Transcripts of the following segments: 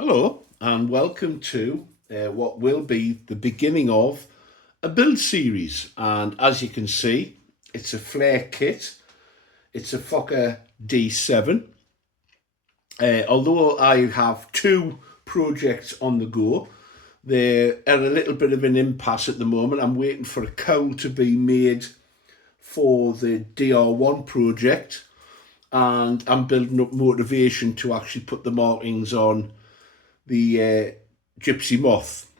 Hello and welcome to what will be the beginning of a build series. And as you can see, it's a Flair kit. It's a Fokker D7. Although I have two projects on the go, they're at a little bit of an impasse at the moment. I'm waiting for a cowl to be made for the DR1 project, and I'm building up motivation to actually put the markings on the Gypsy Moth.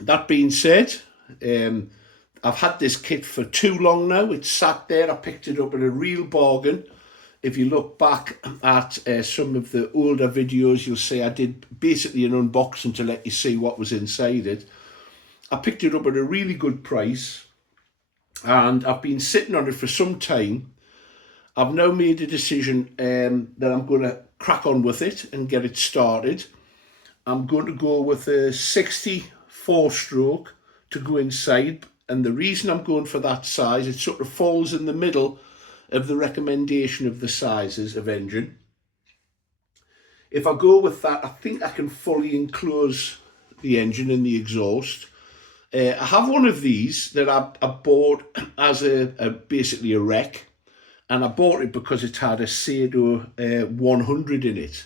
That being said, I've had this kit for too long now. It's sat there. I picked it up at a real bargain. If you look back at some of the older videos, you'll see I did basically an unboxing to let you see what was inside it. I picked it up at a really good price, and I've been sitting on it for some time. I've now made a decision that I'm going to crack on with it and get it started. I'm going to go with a 64-stroke to go inside, and the reason I'm going for that size, it sort of falls in the middle of the recommendation of the sizes of engine. If I go with that, I think I can fully enclose the engine and the exhaust. I have one of these that I bought as basically a wreck, and I bought it because it had a Sado 100 in it.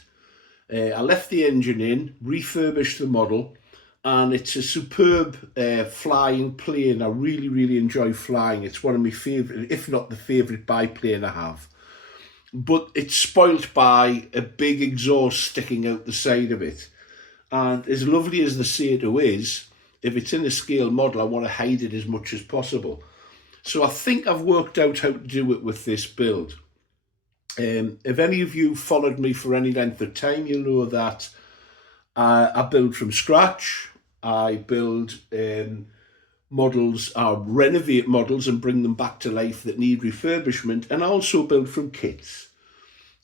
I left the engine in, refurbished the model, and it's a superb flying plane. I really enjoy flying. It's one of my favourite, if not the favourite biplane I have. But it's spoilt by a big exhaust sticking out the side of it. And as lovely as the Sado is, if it's in a scale model, I want to hide it as much as possible. So I think I've worked out how to do it with this build. If any of you followed me for any length of time, you'll know that I build from scratch. I build models, I renovate models and bring them back to life that need refurbishment, and I also build from kits.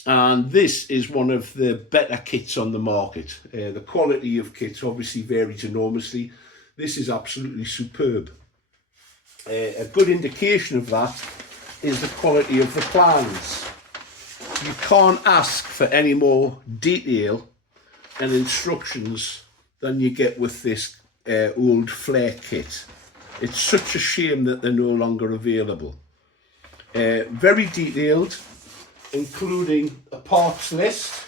And this is one of the better kits on the market. The quality of kits obviously varies enormously. This is absolutely superb. A good indication of that is the quality of the plans. You can't ask for any more detail and instructions than you get with this old Flair kit. It's such a shame that they're no longer available. Very detailed, including a parts list,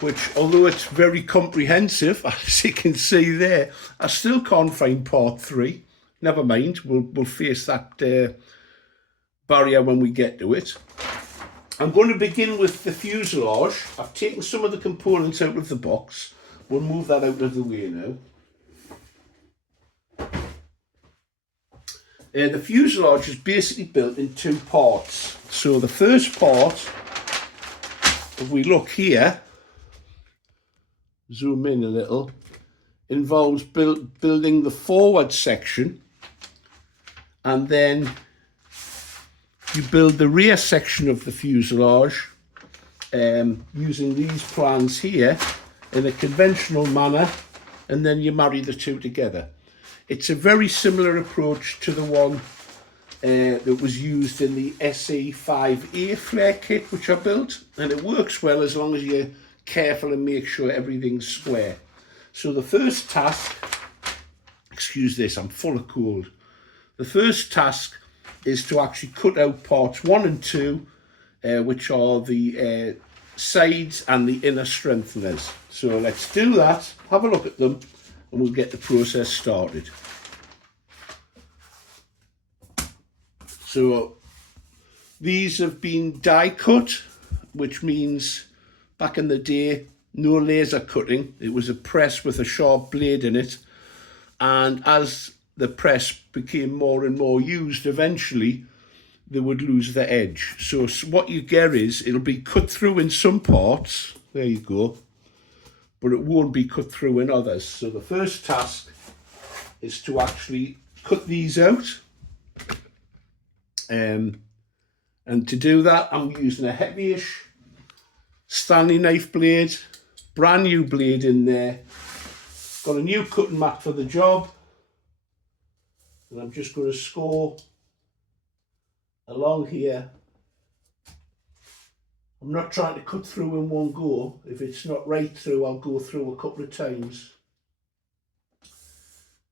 which, although it's very comprehensive, as you can see there, I still can't find part 3. Never mind, we'll face that barrier when we get to it. I'm going to begin with the fuselage. I've taken some of the components out of the box. We'll move that out of the way now. The fuselage is basically built in two parts. So the first part, if we look here, zoom in a little, involves building the forward section, and then you build the rear section of the fuselage using these plans here in a conventional manner, and then you marry the two together. It's a very similar approach to the one that was used in the SE5A Flair kit, which I built, and it works well as long as you're careful and make sure everything's square. So the first task, excuse this, I'm full of cold. The first task is to actually cut out parts 1 and 2, which are the sides and the inner strengtheners. So let's do that, have a look at them, and we'll get the process started. So these have been die cut, which means back in the day, no laser cutting. It was a press with a sharp blade in it. And as the press became more and more used, eventually they would lose their edge. So what you get is, it'll be cut through in some parts, there you go, but it won't be cut through in others. So the first task is to actually cut these out. And to do that, I'm using a heavyish Stanley knife blade, brand new blade in there. Got a new cutting mat for the job, and I'm just going to score along here I'm not trying to cut through in one go. If it's not right through, I'll go through a couple of times.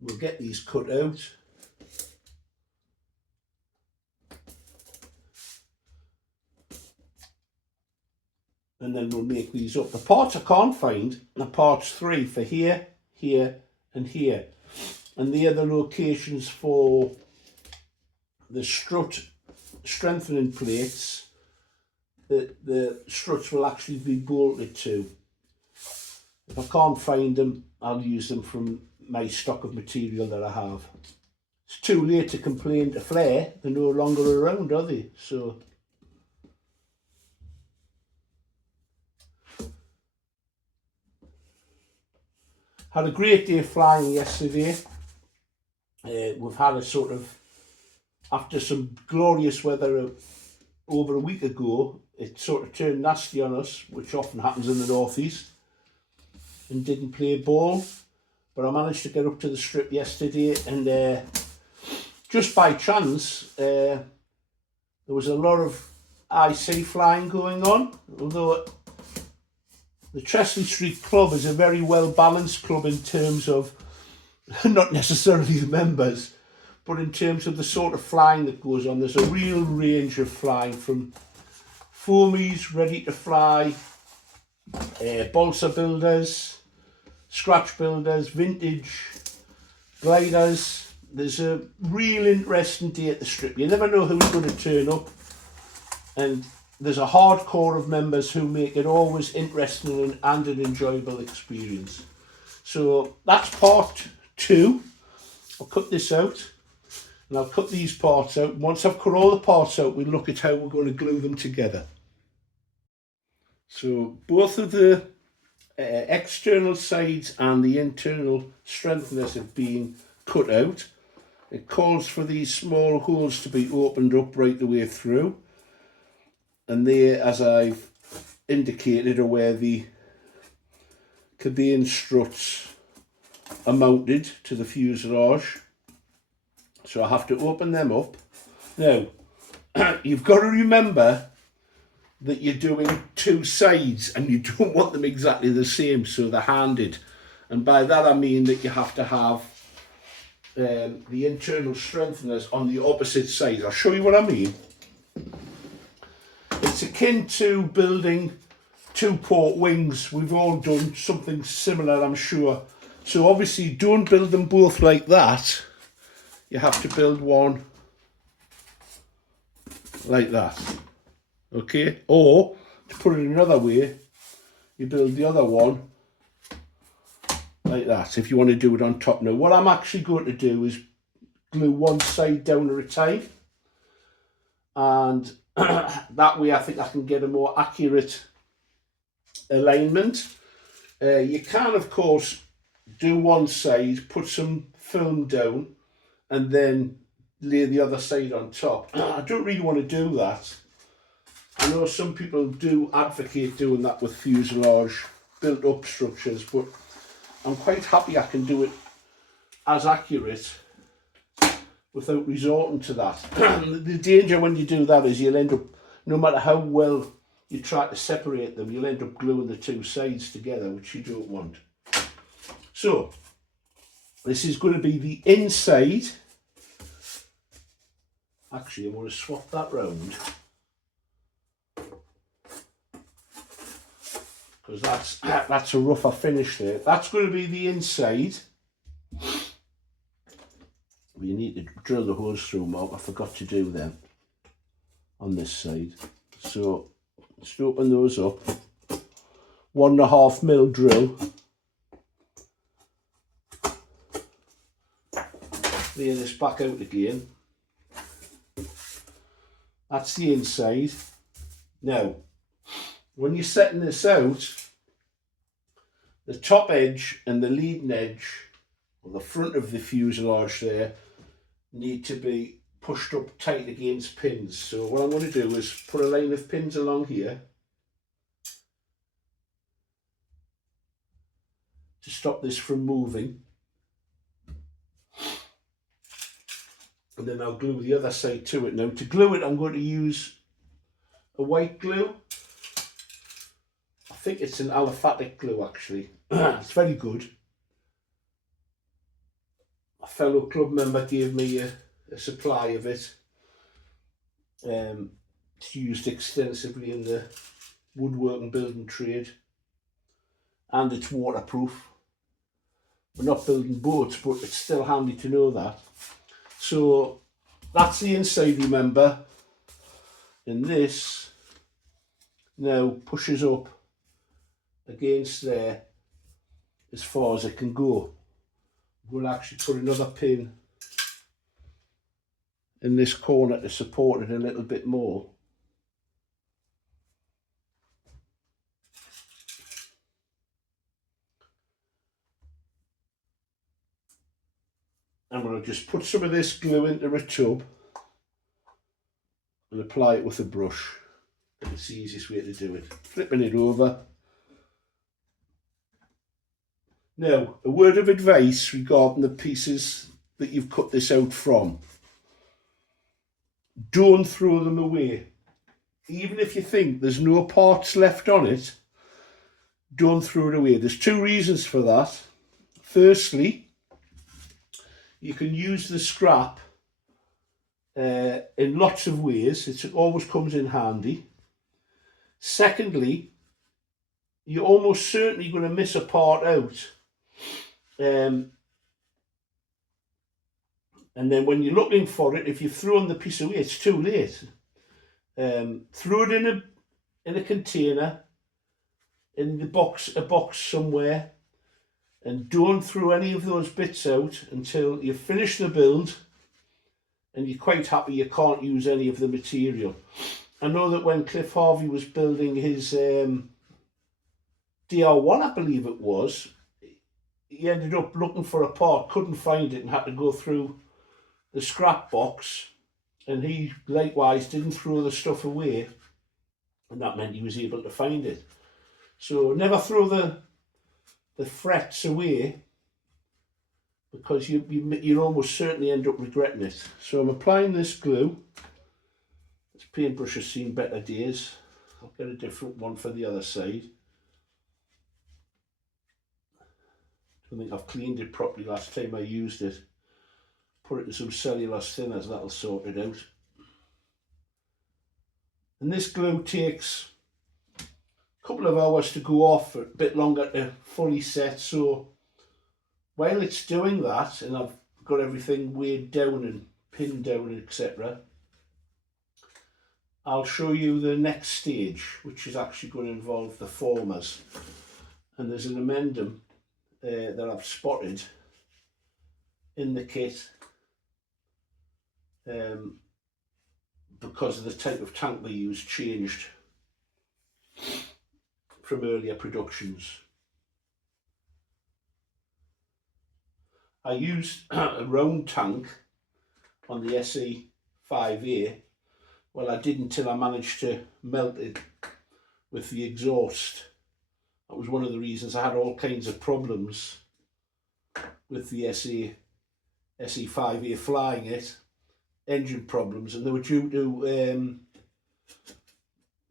We'll get these cut out. And then we'll make these up. The parts I can't find are parts 3 for here, here and here. And they are the locations for the strut strengthening plates that the struts will actually be bolted to. If I can't find them, I'll use them from my stock of material that I have. It's too late to complain to Flair. They're no longer around, are they? So had a great day flying yesterday. We've had a sort of, after some glorious weather over a week ago, it sort of turned nasty on us, which often happens in the northeast, and didn't play ball. But I managed to get up to the strip yesterday, and just by chance, there was a lot of IC flying going on, although the Tresley Street Club is a very well balanced club in terms of not necessarily the members, but in terms of the sort of flying that goes on. There's a real range of flying, from foamies ready to fly, balsa builders, scratch builders, vintage gliders. There's a real interesting day at the strip. You never know who's going to turn up, and there's a hardcore of members who make it always interesting and an enjoyable experience. So that's part 2. I'll cut this out, and I'll cut these parts out. Once I've cut all the parts out, we'll look at how we're going to glue them together. So both of the external sides and the internal strengtheners have been cut out. It calls for these small holes to be opened up right the way through, and they, as I've indicated, are where the cabine struts are mounted to the fuselage. So I have to open them up. Now, you've got to remember that you're doing 2 sides and you don't want them exactly the same, so they're handed. And by that I mean that you have to have the internal strengtheners on the opposite sides. I'll show you what I mean. It's akin to building 2-port wings. We've all done something similar, I'm sure. So obviously don't build them both like that. You have to build one like that. Okay? Or, to put it another way, you build the other one like that, if you want to do it on top. Now, what I'm actually going to do is glue one side down at a time, and that way I think I can get a more accurate alignment. You can, of course, do one side, put some film down, and then lay the other side on top. I don't really want to do that. I know some people do advocate doing that with fuselage built up structures, but I'm quite happy I can do it as accurate without resorting to that. The danger when you do that is you'll end up, no matter how well you try to separate them, you'll end up gluing the 2 sides together, which you don't want. So this is going to be the inside. Actually, I'm going to swap that round, because that's a rougher finish there. That's going to be the inside. You need to drill the holes through, Mark. I forgot to do them on this side. So let's open those up. 1.5mm drill. Lay this back out again. That's the inside. Now, when you're setting this out, the top edge and the leading edge, or the front of the fuselage there, need to be pushed up tight against pins. So what I'm going to do is put a line of pins along here to stop this from moving. And then I'll glue the other side to it. Now, to glue it, I'm going to use a white glue. think it's an aliphatic glue actually. It's very good. A fellow club member gave me a supply of it. It's used extensively in the woodworking building trade, and it's waterproof. We're not building boats, but it's still handy to know that. So that's the inside, remember, and this now pushes up against there as far as it can go. We'll actually put another pin in this corner to support it a little bit more. And we'll just put some of this glue into a tub and apply it with a brush. It's the easiest way to do it. Flipping it over. Now, a word of advice regarding the pieces that you've cut this out from. Don't throw them away. Even if you think there's no parts left on it, don't throw it away. There's two reasons for that. Firstly, you can use the scrap in lots of ways. It always comes in handy. Secondly, you're almost certainly going to miss a part out. And then when you're looking for it, if you've thrown the piece away, it's too late. Throw it in a container, in a box somewhere, and don't throw any of those bits out until you've finished the build and you're quite happy you can't use any of the material. I know that when Cliff Harvey was building his DR1, I believe it was, he ended up looking for a part, couldn't find it, and had to go through the scrap box, and he likewise didn't throw the stuff away, and that meant he was able to find it. So never throw the frets away, because you'll almost certainly end up regretting it. So I'm applying this glue. This paintbrush has seen better days. I'll get a different one for the other side. I think I've cleaned it properly last time I used it. Put it in some cellulose thinners, that'll sort it out. And this glue takes a couple of hours to go off, a bit longer to fully set. So while it's doing that, and I've got everything weighed down and pinned down, etc., I'll show you the next stage, which is actually going to involve the formers. And there's an amendum that I've spotted in the kit because of the type of tank they use changed from earlier productions. I used a round tank on the SE5A. Well, I didn't till I managed to melt it with the exhaust. That was one of the reasons I had all kinds of problems with the SE5A flying it, engine problems, and they were due to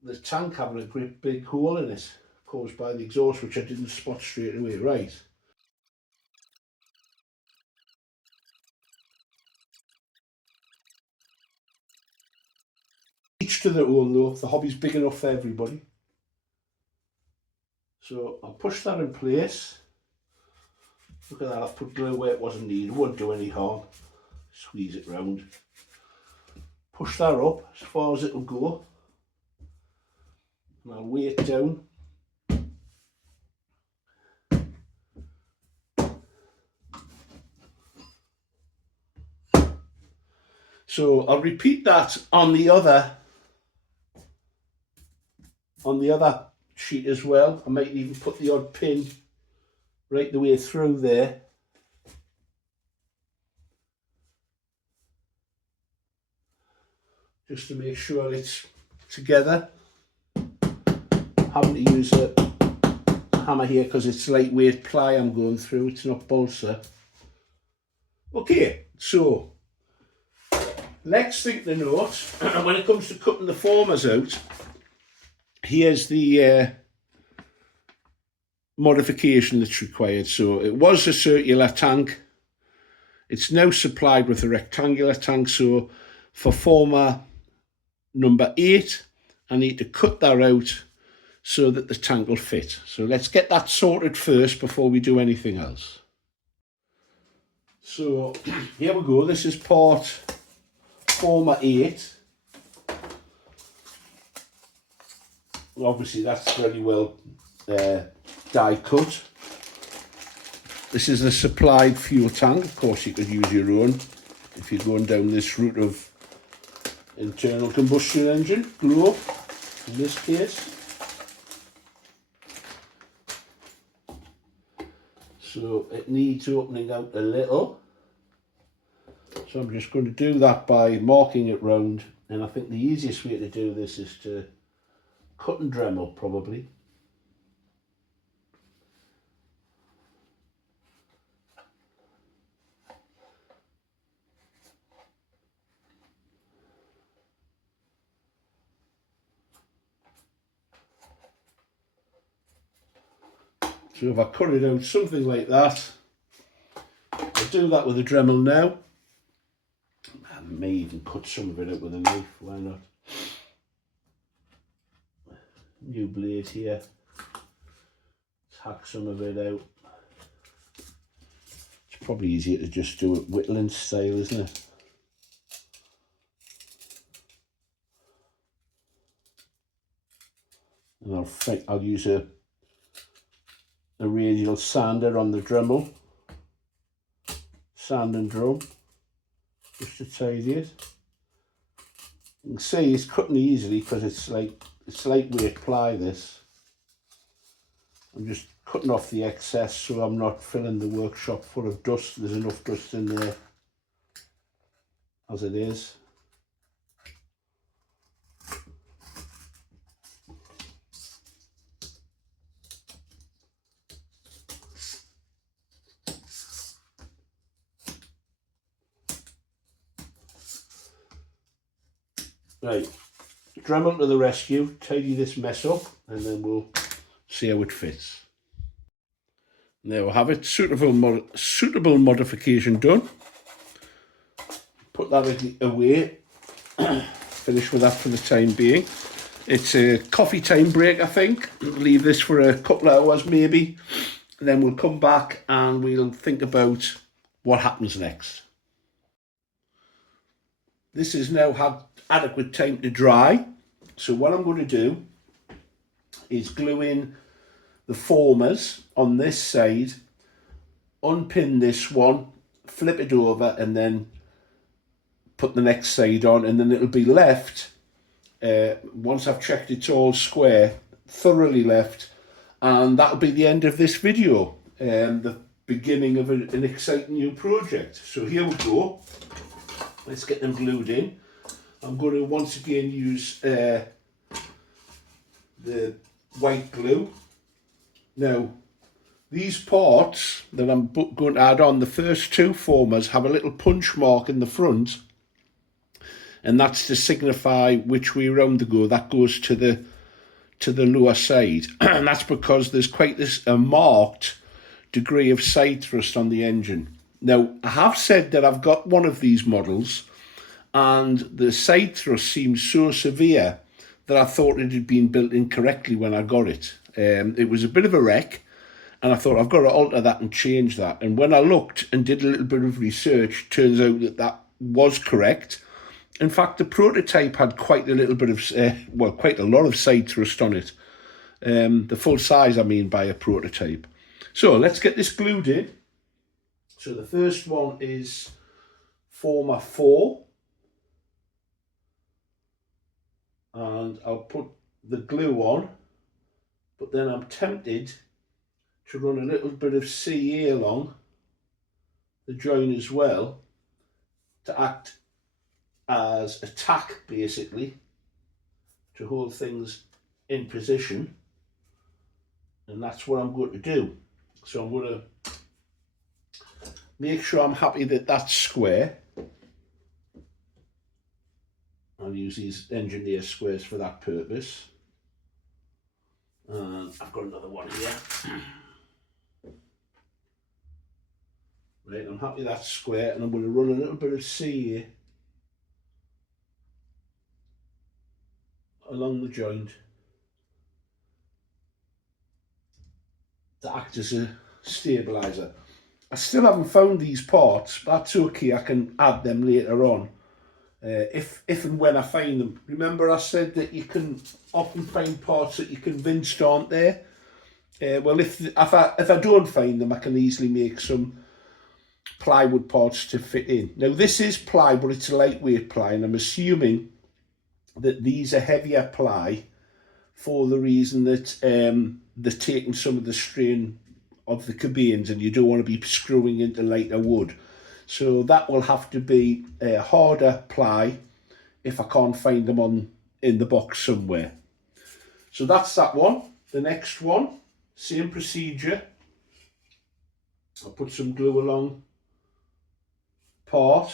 the tank having a great big hole in it caused by the exhaust, which I didn't spot straight away. Right. Each to their own though, the hobby's big enough for everybody. So I'll push that in place. Look at that, I've put glue where it wasn't needed, it won't do any harm. Squeeze it round. Push that up as far as it'll go. And I'll weigh it down. So I'll repeat that on the other sheet as well. I might even put the odd pin right the way through there. Just to make sure it's together. I'm having to use a hammer here because it's lightweight ply I'm going through, it's not balsa. Okay, so next thing to note, when it comes to cutting the formers out, here's the modification that's required. So it was a circular tank. It's now supplied with a rectangular tank. So for former number 8, I need to cut that out so that the tank will fit. So let's get that sorted first before we do anything else. So here we go. This is part former 8. Obviously that's very well die cut. This is a supplied fuel tank. Of course you could use your own if you're going down this route of internal combustion engine, glow in this case. So it needs opening out a little. So I'm just going to do that by marking it round, and I think the easiest way to do this is to cut and Dremel probably. So if I cut it out something like that, I'll do that with a Dremel now. I may even cut some of it out with a knife, why not? New blade here. Let's hack some of it out. It's probably easier to just do it whittling style, isn't it? And I'll use a radial sander on the Dremel. Sand and drum, just to tidy it. You can see it's cutting easily because it's lightweight ply this. I'm just cutting off the excess so I'm not filling the workshop full of dust. There's enough dust in there as it is. Right, Dremel to the rescue, tidy this mess up, and then we'll see how it fits. And there we have it, suitable modification done. Put that away, finish with that for the time being. It's a coffee time break, I think. Leave this for a couple of hours maybe, and then we'll come back and we'll think about what happens next. This has now had adequate time to dry. So what I'm going to do is glue in the formers on this side, unpin this one, flip it over, and then put the next side on, and then it'll be left, once I've checked it's all square, thoroughly left, and that'll be the end of this video, the beginning of an exciting new project. So here we go. Let's get them glued in. I'm going to once again use the white glue. Now, these parts that I'm going to add on, the first 2 formers, have a little punch mark in the front, and that's to signify which way round to go. That goes to the lower side, and that's because there's quite a marked degree of side thrust on the engine. Now, I have said that I've got one of these models, and the side thrust seems so severe that I thought it had been built incorrectly when I got it. It was a bit of a wreck, and I thought I've got to alter that and change that. And when I looked and did a little bit of research, turns out that that was correct. In fact, the prototype had quite a little bit of, quite a lot of side thrust on it. The full size, I mean, by a prototype. So let's get this glued in. So the first one is former 4. And I'll put the glue on, but then I'm tempted to run a little bit of CA along the join as well, to act as a tack basically, to hold things in position, and that's what I'm going to do. So I'm going to make sure I'm happy that that's square. I'll use these engineer squares for that purpose. And I've got another one here. Right, I'm happy that's square, and I'm going to run a little bit of CA along the joint to act as a stabiliser. I still haven't found these parts, but that's okay, I can add them later on. If and when I find them. Remember I said that you can often find parts that you're convinced aren't there? Well, if I don't find them, I can easily make some plywood parts to fit in. Now this is ply, but it's a lightweight ply, and I'm assuming that these are heavier ply for the reason that they're taking some of the strain of the cabanes, and you don't want to be screwing into lighter wood. So that will have to be a harder ply if I can't find them in the box somewhere. So that's that one. The next one, same procedure. I'll put some glue along part,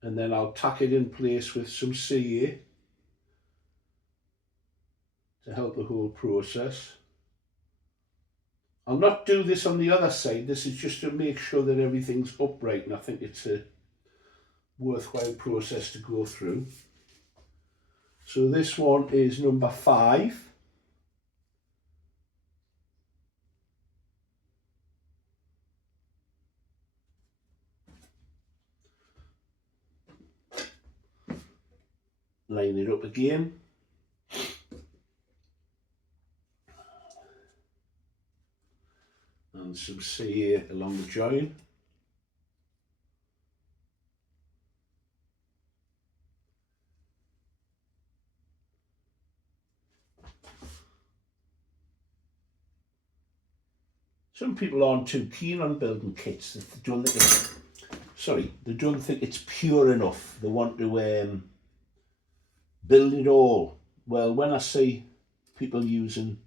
and then I'll tack it in place with some CA to help the whole process. I'll not do this on the other side. This is just to make sure that everything's upright, and I think it's a worthwhile process to go through. So this one is number 5. Line it up again. And some CA along the join. Some people aren't too keen on building kits. They don't think it's pure enough. They want to build it all. Well, when I see people using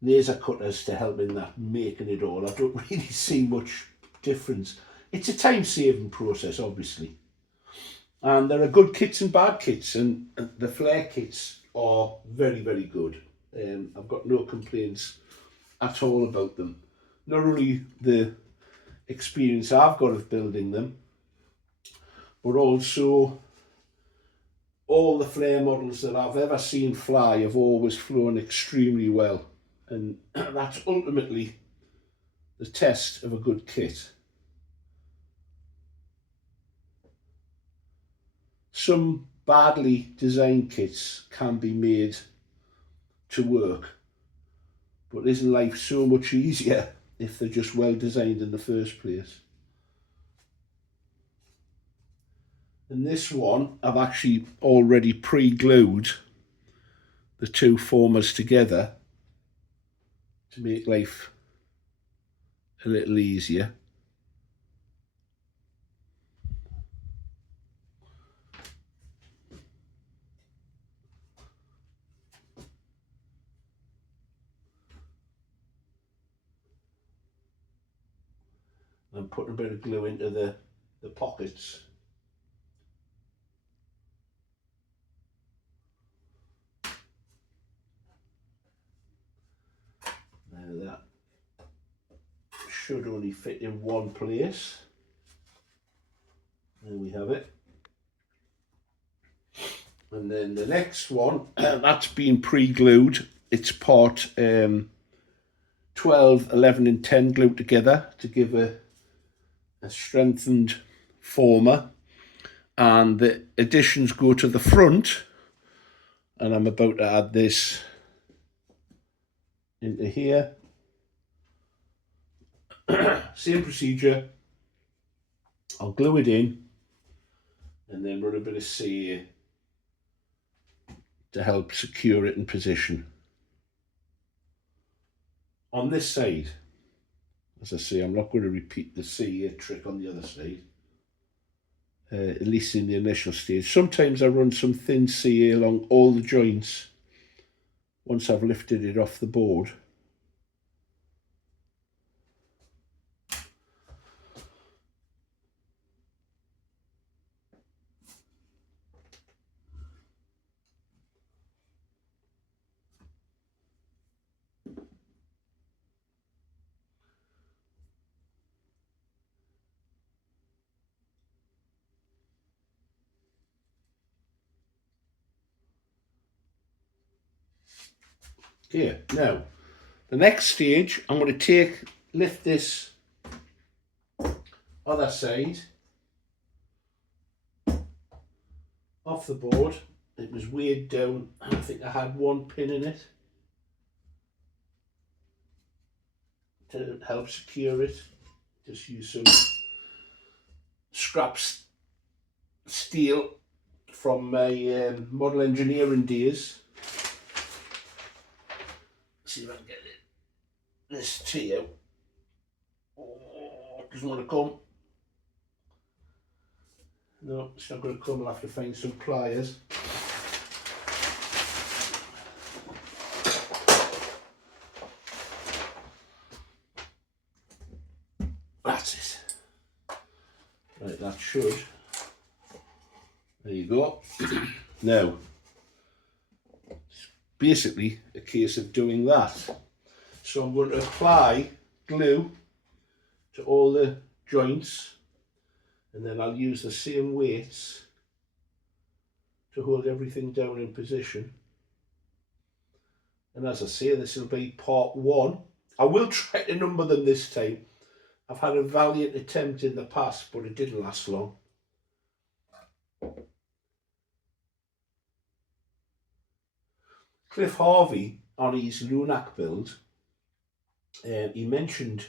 laser cutters to help in that, making it all, I don't really see much difference. It's a time-saving process, obviously. And there are good kits and bad kits, and the Flair kits are very, very good. I've got no complaints at all about them. Not only the experience I've got of building them, but also all the Flair models that I've ever seen fly have always flown extremely well, and that's ultimately the test of a good kit. Some badly designed kits can be made to work, but isn't life so much easier if they're just well designed in the first place? And this one, I've actually already pre-glued the two formers together to make life a little easier. I'm putting a bit of glue into the pockets. Now that should only fit in one place. There we have it. And then the next one, that's been pre-glued. It's part 12, 11 and 10 glued together to give a strengthened former, and the additions go to the front, and I'm about to add this into here. Same procedure. I'll glue it in and then run a bit of CA to help secure it in position. On this side, as I say, I'm not going to repeat the CA trick on the other side, at least in the initial stage. Sometimes I run some thin CA along all the joints once I've lifted it off the board. Here, now, the next stage, I'm going to lift this other side off the board. It was weighed down, and I think I had one pin in it to help secure it. Just use some scrap steel from my model engineering days. See if I can get this T out. Oh, doesn't want to come. No, it's not going to come. I'll have to find some pliers. That's it. Right, that should. There you go. Now, it's basically a case of doing that. So I'm going to apply glue to all the joints, and then I'll use the same weights to hold everything down in position. And as I say, this will be part one. I will try to number them this time. I've had a valiant attempt in the past, but it didn't last long. Cliff Harvey, on his Lunac build, he mentioned,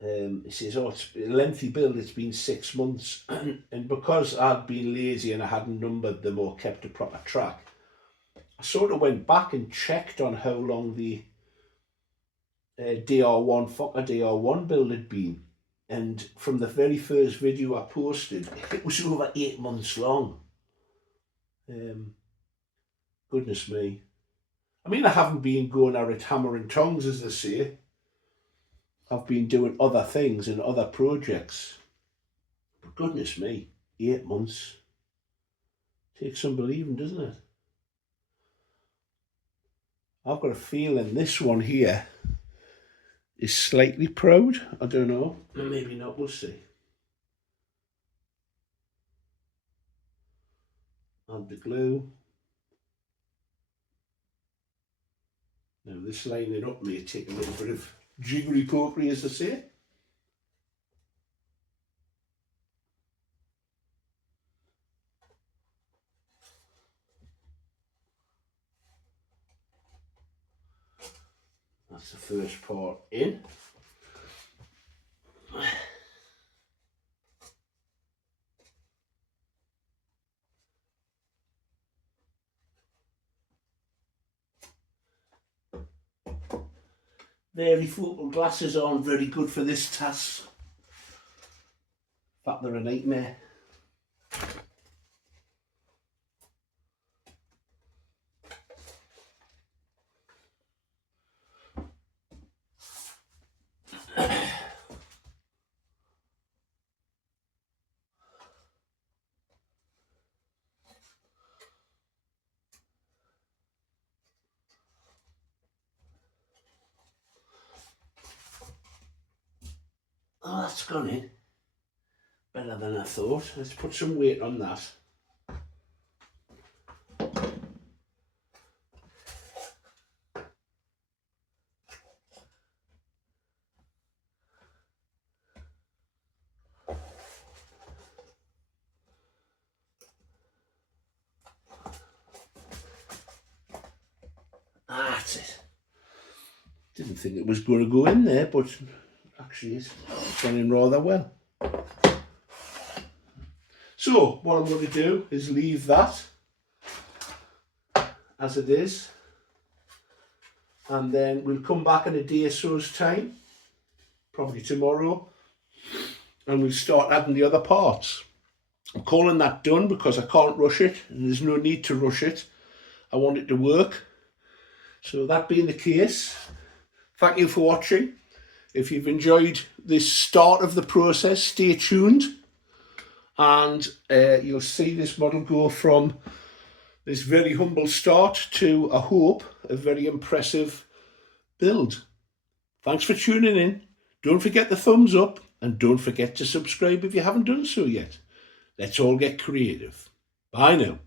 he says, oh, it's a lengthy build, it's been 6 months. And because I'd been lazy and I hadn't numbered them or kept a proper track, I sort of went back and checked on how long the DR1, Fokker DR1 build had been. And from the very first video I posted, it was over 8 months long. Goodness me. I mean, I haven't been going at it hammer and tongs, as they say. I've been doing other things and other projects. But goodness me, 8 months. Takes some believing, doesn't it? I've got a feeling this one here is slightly proud. I don't know. Maybe not, we'll see. Add the glue. Now this lining up may take a little bit of jiggery pokery, as they say. That's the first part in. Varifocal glasses aren't very good for this task. In fact, they're a nightmare. Oh, that's gone in. Better than I thought. Let's put some weight on that. That's it. Didn't think it was going to go in there, but actually it's gone in rather well. So what I'm going to do is leave that as it is, and then we'll come back in a day or so's time, probably tomorrow, and we'll start adding the other parts. I'm calling that done because I can't rush it, and there's no need to rush it. I want it to work. So that being the case, thank you for watching. If you've enjoyed this start of the process, stay tuned, and you'll see this model go from this very humble start to, I hope, a very impressive build. Thanks for tuning in. Don't forget the thumbs up, and don't forget to subscribe if you haven't done so yet. Let's all get creative. Bye now.